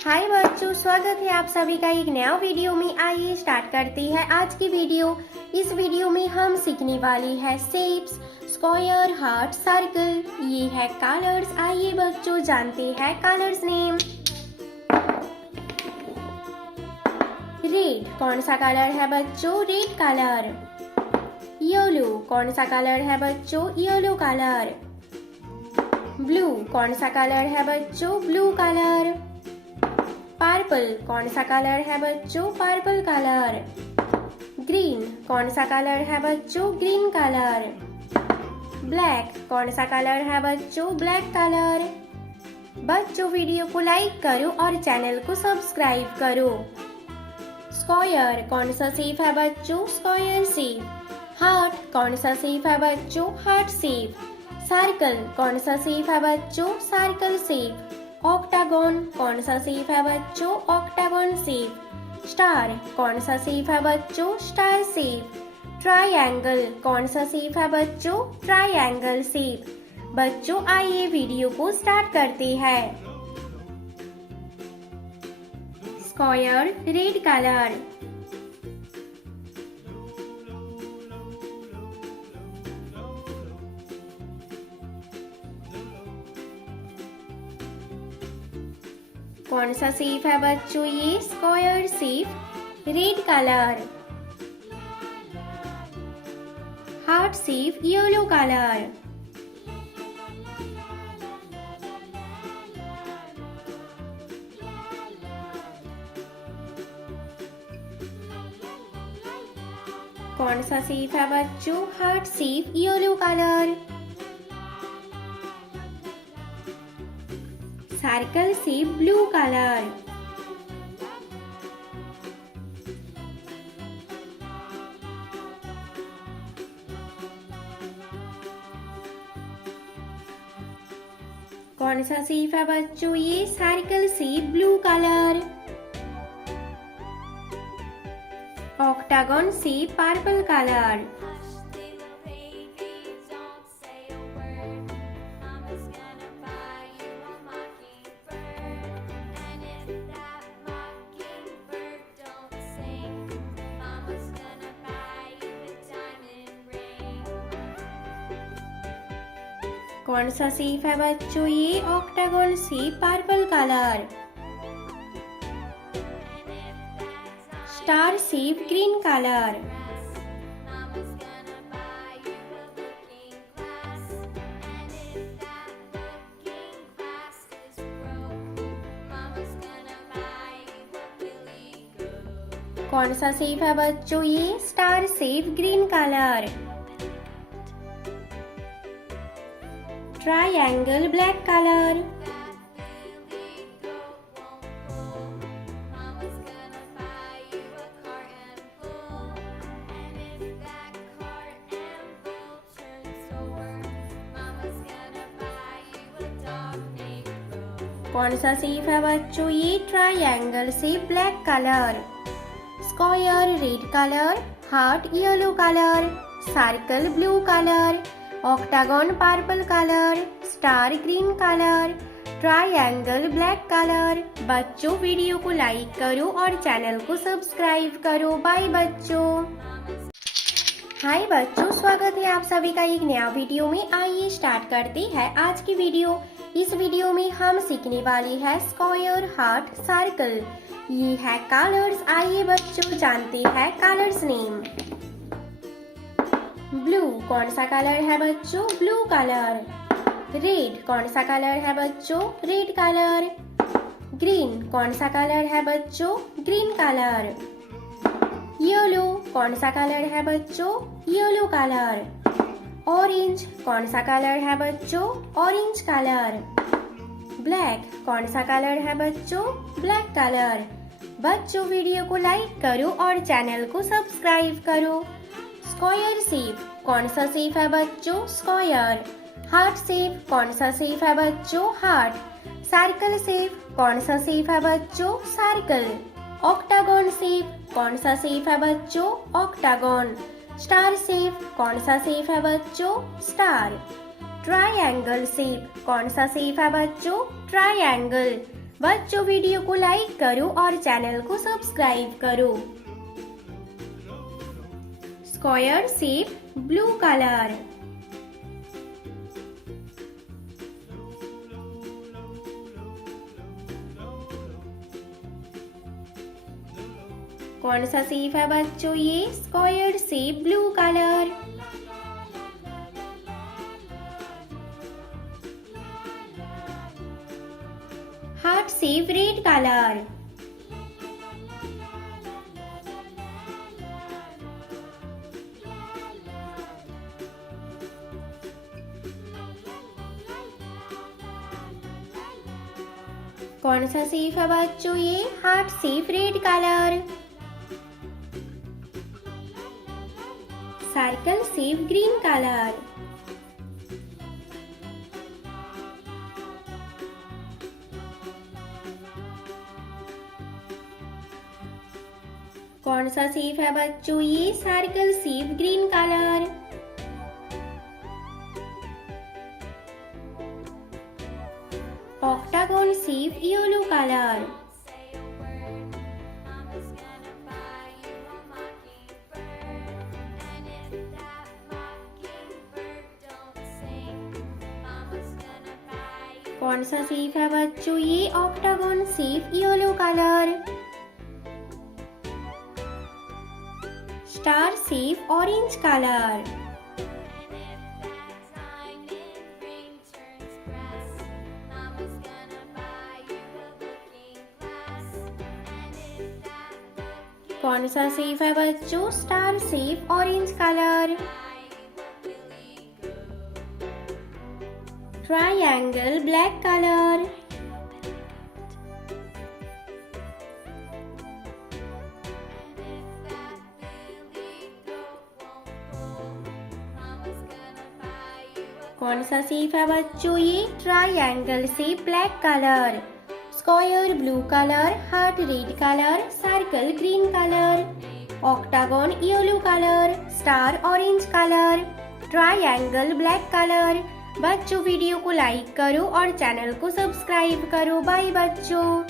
हाय बच्चों, स्वागत है आप सभी का एक नया वीडियो में। आइए स्टार्ट करते हैं आज की वीडियो। इस वीडियो में हम सीखने वाले हैं शेप्स, स्क्वायर, हार्ट, सर्कल। ये है कलर्स। आइए बच्चों जानते हैं कलर्स नेम। रेड कौन सा कलर है बच्चों? Red colour. येलो कौन सा कलर है बच्चों? Yellow colour. ब्लू कौन सा कलर है बच्चों? Blue colour. पर्पल कौन सा कलर है बच्चों? Purple colour. ग्रीन कौन सा कलर है बच्चों? Green colour. ब्लैक कौन सा कलर है बच्चों? Black colour. बच्चों वीडियो को लाइक करो और चैनल को सब्सक्राइब करो। स्क्वायर कौन सा शेप है बच्चों? Square shape. हार्ट कौन सा शेप है बच्चों? Heart shape. सर्कल कौन सा शेप है बच्चों? Circle shape. ऑक्टागन कौन सा शेप है बच्चों? Octagon shape. स्टार कौन सा शेप है बच्चों? Star shape. ट्रायंगल कौन सा शेप है बच्चों? Triangle shape. बच्चों आइए वीडियो को स्टार्ट करते हैं। Square red colour. कौन सा शेप है बच्चों? ये square shape, red colour. Heart shape, yellow colour. कौन सा शेप है बच्चों? Heart shape, yellow colour. Circle shape, blue colour. कौन सा शेप है बच्चों? ये circle shape, blue colour. Octagon shape, purple colour. कौन सा शेप है बच्चों? ये octagon shape, purple colour. Star shape, green colour. कौन सा शेप है बच्चों? ये star shape, green colour. Triangle, black colour. कौन सा शेप है बच्चों? ये triangle shape, black colour. Square red colour. Heart yellow colour. Circle blue colour. Octagon purple colour. Star green colour. Triangle black colour. बच्चों video को like करो और channel को सब्सक्राइब करो। बाय बच्चों। हाय बच्चों, स्वागत है आप सभी का एक नया वीडियो में। आइए स्टार्ट करते हैं आज की वीडियो। इस वीडियो में हम सीखने वाले हैं स्क्वायर, हार्ट, सर्कल। ये है कलर्स। आइए बच्चों जानते हैं कलर्स नेम। ब्लू कौन सा कलर है बच्चों? Blue colour. रेड कौन सा कलर है बच्चों? Red colour. ग्रीन कौन सा कलर है बच्चों? Green colour. येलो कौन सा कलर है बच्चों? Yellow colour. ऑरेंज कौन सा कलर है बच्चों? Orange colour. ब्लैक कौन सा कलर है बच्चों? Black colour. बच्चों वीडियो को लाइक करो और चैनल को सब्सक्राइब करो। स्क्वायर शेप कौन सा शेप है बच्चों? स्क्वायर। हार्ट शेप कौन सा शेप है बच्चों? हार्ट। सर्कल शेप कौन सा शेप है बच्चों? सर्कल। ऑक्टागन शेप कौन सा शेप है बच्चों? ऑक्टागन। स्टार शेप कौन सा शेप है बच्चों? स्टार। ट्रायंगल शेप कौन सा शेप है बच्चों? ट्रायंगल। बच्चों वीडियो को लाइक करो और चैनल को सब्सक्राइब करो। Square shape blue colour. कौन सा शेप है बच्चों ये? Square shape blue colour. Heart shape red colour. कौन सा शेप है बच्चों ये? Heart shape red colour. Circle shape green colour. कौन सा शेप है बच्चों ये? Circle shape green colour. Octagon shape yellow colour. कौन सा शेप है बच्चों ये? Octagon shape yellow colour. Star shape orange colour. कौन सा शेप है बच्चों? Star shape orange colour. Triangle black colour. कौन सा शेप है बच्चों ये? Triangle shape black colour. Square blue colour. Heart red colour. Circle green colour. Octagon yellow colour. Star orange colour. Triangle black colour. बच्चों video को like करो और channel को सब्सक्राइब करो। बाय बच्चों।